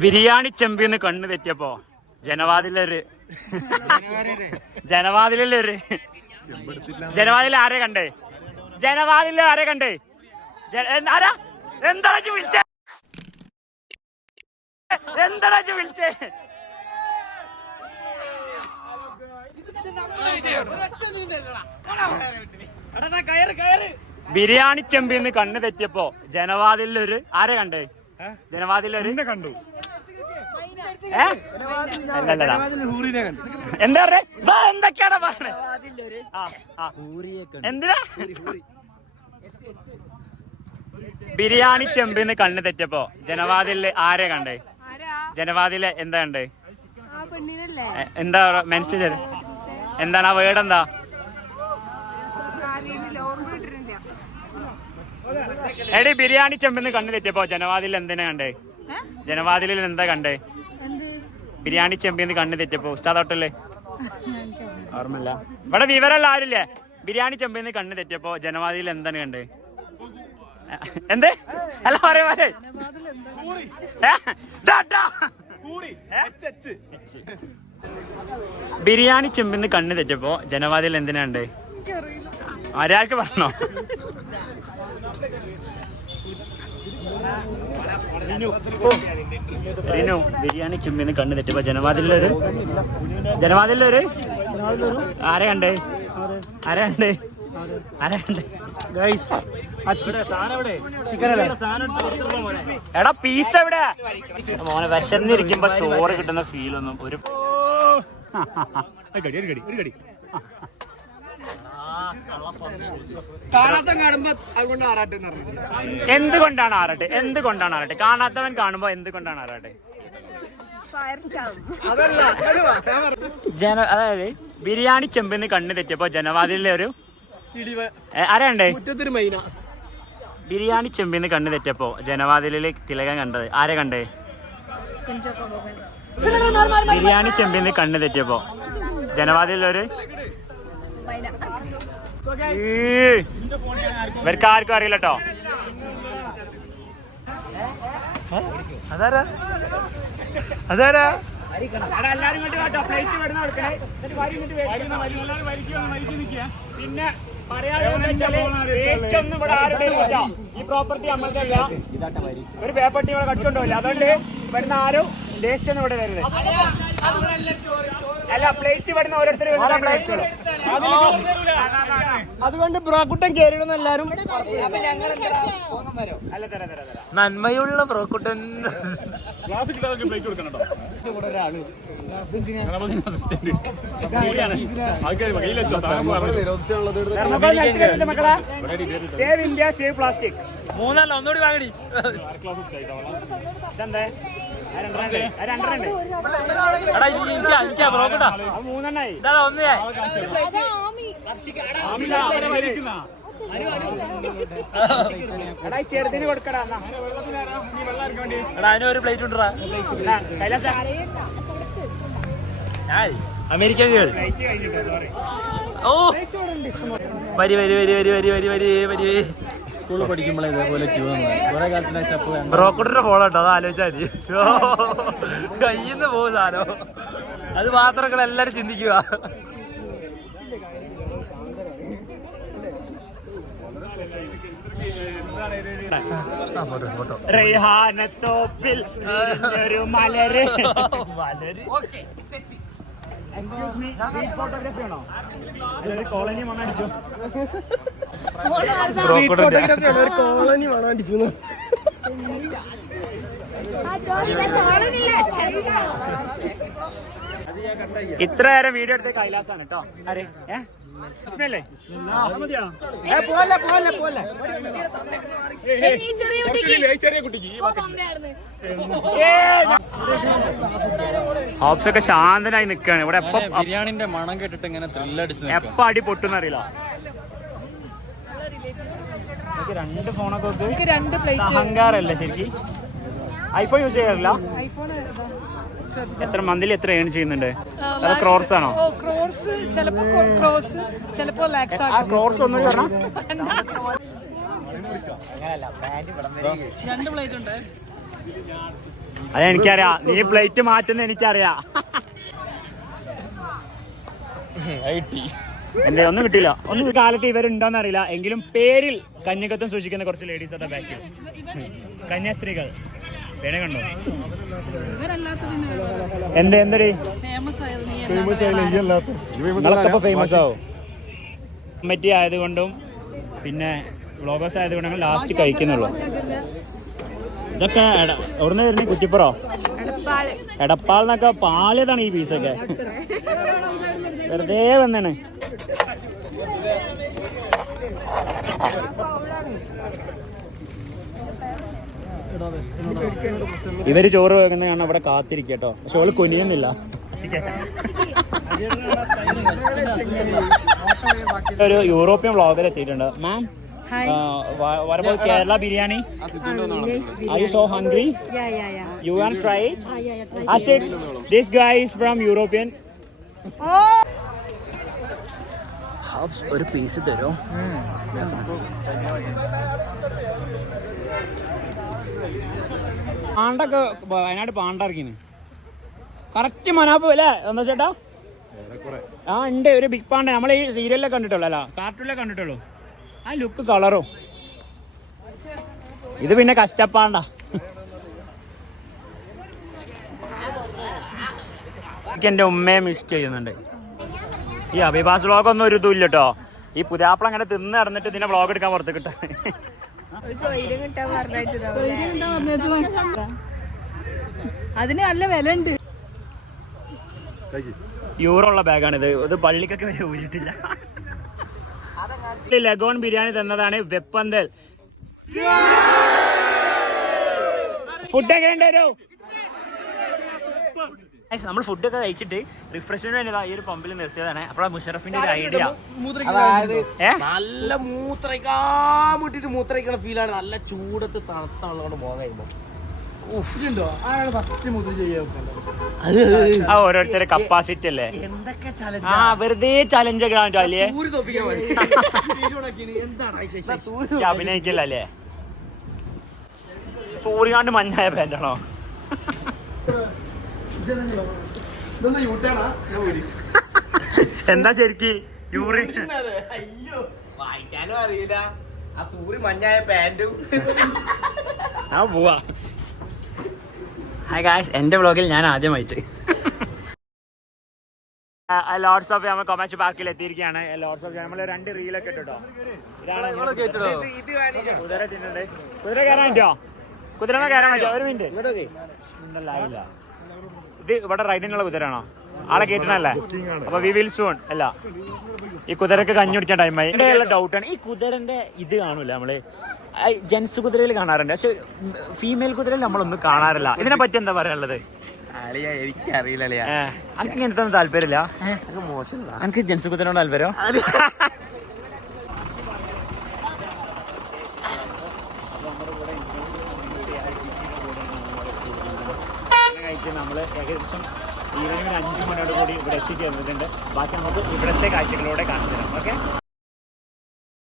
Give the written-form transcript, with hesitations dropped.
ബിരിയാണി ചെമ്പിന്ന് കണ്ണ് തെറ്റിയപ്പോ ജനവാതിലൊരു ജനവാതിൽ ആരെ കണ്ടേ? ജനവാതിൽ ആരെ കണ്ടേ? ആരാ? എന്താ വിളിച്ചേ? എന്താ വിളിച്ചേ? ബിരിയാണി ചെമ്പിന്ന് കണ്ണ് തെറ്റിയപ്പോ ജനവാതിലൊരു ആരെ കണ്ടേ? ജനവാതിലൊരു കണ്ടു. എന്താ പറയാ? എന്തൊക്കെയാണ് പറഞ്ഞത്? എന്തിനാ? ബിരിയാണി ചെമ്പിന്ന് കണ്ണ് തെറ്റിയപ്പോ ജനവാതില് ആരെ കണ്ടേ? ജനവാതില് എന്താ കണ്ടേ? എന്താ മെൻഷൻ? എന്താണ് ആ വേർഡ്? എന്താ? എടി ബിരിയാണി ചെമ്പിന്ന് കണ്ണ് തെറ്റിയപ്പോ ജനവാതിൽ എന്തിനാ കണ്ടേ? ജനവാതിലിൽ എന്താ കണ്ടേ? ബിരിയാണി ചെമ്പിന്ന് കണ്ണ് തെറ്റിയപ്പോ ഉസ്താദ് ഹോട്ടല് ഓർമ്മല്ല. ഇവിടെ വിവരമുള്ള ആരില്ലേ? ബിരിയാണി ചെമ്പിന്ന് കണ്ണ് തെറ്റിയപ്പോ ജനവാതിൽ എന്താണ് കണ്ടേ? എന്ത്? അല്ല പറയാ ബിരിയാണി ചെമ്പിന്ന് കണ്ണ് തെറ്റിയപ്പോ ജനവാതിൽ എന്തിനാ കണ്ടേ? ആരാൾക്ക് പറഞ്ഞോ? റിനു ബിരിയാണി ചെമ്പിന്ന് കണ്ണ് തെറ്റിയപ്പോ ജനവാതിലൊരു ആരെ കണ്ടേ? ആരെ കണ്ടേ? ആരെ കണ്ടേ? എടാ പീസ് എവിടെ? മോനെ വിശന്നിരിക്കുമ്പോ ചോറ് കിട്ടുന്ന ഫീലൊന്നും ഒരു എന്തുകൊണ്ടാണ് ആറാട്ട്? എന്തുകൊണ്ടാണ് ആറാട്ട്? കാണാത്തവൻ കാണുമ്പോ എന്തുകൊണ്ടാണ് ആറാട്ട്? അതായത് ബിരിയാണി ചെമ്പിന്ന് കണ്ണ് തെറ്റിയപ്പോ ജനവാതിലെ ഒരു ആരാണ്ടേ? ബിരിയാണി ചെമ്പിന്ന് കണ്ണ് തെറ്റിയപ്പോ ജനവാതിലില് തിലകം കണ്ടത് ആരെ കണ്ടേ? ബിരിയാണി ചെമ്പിന്ന് കണ്ണ് തെറ്റിയപ്പോ ജനവാതിലൊരു ഇവർക്ക് ആർക്കും അറിയില്ല കേട്ടോ. അതാരാ? അതാരാ? എല്ലാരും പിന്നെ പറയാനൊന്നും ഇവിടെ ആരുടെയും ഈ പ്രോപ്പർട്ടി നമ്മൾക്കല്ല. ഒരു പേപ്പർ ടീം കടിച്ചോണ്ടല്ല. അതുകൊണ്ട് വരുന്ന ആരും വേസ്റ്റ് ഒന്നും ഇവിടെ വരുന്നത് അല്ല. പ്ലേറ്റ് വരുന്ന ഓരോരുത്തർ അതുകൊണ്ട് ബ്രോക്കുട്ടൻ കേറിയിടുന്ന എല്ലാരും നന്മയുള്ള ബ്രോക്കുട്ടൻ. Save India save plastic. മൂന്നല്ല ഒന്നുകൂടി വാങ്ങടി. ഇതെന്തേ? മൂന്നെണ്ണായി. ചെറുതിന് കൊടുക്കടാ. അതിനൊരു പ്ലേറ്റ് ഉണ്ടാ. അമേരിക്കൻ കേൾ. ഓ വരി വരി വരി വരി വരി വരി വരി വരി. സ്കൂളിൽ പഠിക്കുമ്പോഴേ ഇതേപോലെ ക്യൂ കുറെ കാലത്തിന് ബ്രോക്കറിന്റെ ഫോളോ കേട്ടോ. അത് ആലോചിച്ചാൽ മതി. കയ്യിന്ന് പോകും സാധനം. അത് മാത്രം എല്ലാരും ചിന്തിക്കുക. റെയ്ഹാനത്തോപ്പിൽ ഒരു മലര്. ഫോട്ടോഗ്രാഫി ആണോ? കോളനി മണം അടിച്ചു. കോളനി മണം അടിച്ചു. ഇത്ര നേരം വീഡിയോ എടുത്ത കൈലാസാണ് കേട്ടോ. അരെ ഹോപ്സൊക്കെ ശാന്തനായി നിക്കാണ് ഇവിടെ. ബിരിയാണിന്റെ മണം കേട്ടിട്ട് ഇങ്ങനെ എപ്പ അടി പൊട്ടുന്നറിയില്ല. രണ്ട് ഫോണൊക്കെ അഹങ്കാരല്ലേ ശരിക്കും? ഐഫോൺ യൂസ് ചെയ്യാറില്ല. എത്ര മന്ത്ലി എത്ര ഏൺ ചെയ്യുന്നുണ്ട്? അത് ക്രോർസ് ആണോ? ക്രോർസ് ഒന്നും പറഞ്ഞാ രണ്ട് പ്ലേറ്റ് ഉണ്ട്. അതെനിക്കറിയാം, നീ പ്ലേറ്റ് മാറ്റുന്ന എനിക്കറിയാം. എന്റെ ഒന്നും കിട്ടിയില്ല. ഒന്നും കാലത്ത് ഇവരുണ്ടോന്ന് അറിയില്ല. എങ്കിലും പേരിൽ കന്യകത്വം സൂക്ഷിക്കുന്ന കുറച്ച് ലേഡീസ് അതാ ബാക്കിൽ. കന്യാസ്ത്രീകൾ പേരെ കണ്ടോ? എന്തടി നിങ്ങളൊക്കെ ഫേമസ് ആവും. കമ്മിറ്റി ആയതുകൊണ്ടും പിന്നെ വ്ളോഗേഴ്സ് ആയതുകൊണ്ടാണ് ലാസ്റ്റ് കഴിക്കുന്നുള്ളൂ. ഇതൊക്കെ എവിടുന്ന് വരുന്നത്? കുറ്റിപ്പുറോ? എടപ്പാളെന്നൊക്കെ പാളിയതാണ് ഈ പീസൊക്കെ. വെറുതെ വന്നാണ്. ഇവര് ചോറ് വെക്കുന്ന കാണാൻ ഇവിടെ കാത്തിരിക്കട്ടോ. പക്ഷെ ഓള് കൊനിയുന്നില്ല. ഒരു യൂറോപ്യൻ വ്ളോഗർ എത്തിയിട്ടുണ്ട്. മാം, what about Kerala biryani? Nice biryani. Are you so hungry? Yeah. You want to try it? Yeah, try. Ashik, this guy is from European. ഒരു പീസ് തരോ? പാണ്ടൊക്കെ വയനാട് പാണ്ടിറക്കിന് കറക്റ്റ് മനാപ്പ് അല്ലേ എന്താ ചേട്ടാ? ആ ഉണ്ട്, ഒരു ബിഗ് പാണ്ട. നമ്മൾ ഈ സീരിയലിലൊക്കെ കണ്ടിട്ടുള്ളൂ, അല്ല കാർട്ടൂണിലൊക്കെ കണ്ടിട്ടുള്ളൂ. ആ ലുക്ക് കളറും. ഇത് പിന്നെ കഷ്ടപ്പാണ്ട. എനിക്ക് എൻ്റെ ഉമ്മയെ മിസ് ചെയ്യുന്നുണ്ട്. ഈ അഭിഭാസ് വ്ളോഗൊന്നും ഒരു ഇതും ഇല്ല കേട്ടോ. ഈ പുതിയാപ്പിള അങ്ങനെ തിന്ന് നടന്നിട്ട് ഇതിനെ വ്ളോഗ് എടുക്കാൻ പുറത്ത് കിട്ടാൻ. അതിന് നല്ല വില ഉണ്ട്. യൂറോ ഉള്ള ബാഗാണിത്. ഇത് പള്ളിക്കൊക്കെ വരെ ഊരിട്ടില്ല. ലഗോൺ ബിരിയാണി തന്നതാണ് വെപ്പന്തൽ. ഫുഡൊക്കെ ഉണ്ടോ? നമ്മൾ ഫുഡൊക്കെ കഴിച്ചിട്ട് റിഫ്രഷ്മെന്റ് വേണ്ടി ഈ ഒരു പമ്പിൽ നിർത്തിയതാണ്. അപ്പോൾ മുഷറഫിന്റെ ഒരു ഐഡിയ, നല്ല മൂത്രയിക്കണ ഫീലാണ്. നല്ല ചൂടത്ത് തണുത്ത വെള്ളം പോകാൻ കഴിയുമ്പോ ആ ഓരോരുത്തരുടെ കപ്പാസിറ്റി അല്ലേ. ആ വെറുതെ ചലഞ്ച് ഒക്കെ കാണിച്ചോ അല്ലേ? അഭിനയിക്കില്ല അല്ലേ? തൂറിയാണ്ട് മഞ്ഞായ പാൻ്റാണോ? എന്താ ശരിക്ക് യൂറി? വായിക്കാനും അറിയില്ല. ആ തൂറി മഞ്ഞായ പാന്റും. ആ പോവാ. ഹായ് ഗായ്സ്, എൻ്റെ വ്ളോഗിൽ ഞാൻ ആദ്യമായിട്ട് ലോർഡ്സ് ഓഫ് നമ്മൾ കൊമാച്ചി പാർക്കിൽ എത്തിയിരിക്കുകയാണ്. ലോർഡ്സ് ഓഫ് നമ്മൾ 2 റീലൊക്കെ ഇട്ടോ. ഇതാണ് കുതിര തിന്നുണ്ട്. കുതിര കയറാൻ പറ്റുമോ? കുതിരനെ കയറാൻ പറ്റുമോ? ഒരു മിനിറ്റ് ഉണ്ടല്ലായില്ല. ഇത് ഇവിടെ റൈഡിനുള്ള കുതിരാണോ? ആളെ കേട്ടണല്ലേ? അപ്പൊ വി വിൽ സൂൺ. അല്ല, ഈ കുതിരക്ക് കഞ്ഞി കുടിക്കാൻ ടൈമായി. എൻ്റെ ഡൗട്ടാണ്, ഈ കുതിരന്റെ ഇത് കാണൂല നമ്മള് ജെൻസ് കുതിരയിൽ കാണാറുണ്ട്, പക്ഷെ ഫീമെയിൽ കുതിരയിൽ നമ്മളൊന്നും കാണാറില്ല. ഇതിനെ പറ്റി എന്താ പറയാനുള്ളത്? എനിക്കറിയില്ല. എനിക്ക് ഇങ്ങനത്തെ ഒന്നും താല്പര്യമില്ല. എനിക്ക് ജെൻസ് കുതിരയോട് താല്പര്യം. നമ്മൾ ഏകദേശം ഈവനിങ് 5 മണിയോട് കൂടി ഇവിടെ എത്തിച്ചേർന്നിട്ടുണ്ട്. ബാക്കി നമുക്ക് ഇവിടുത്തെ കാഴ്ചകളോടെ കാണിച്ചു തരാം. ഓക്കെ.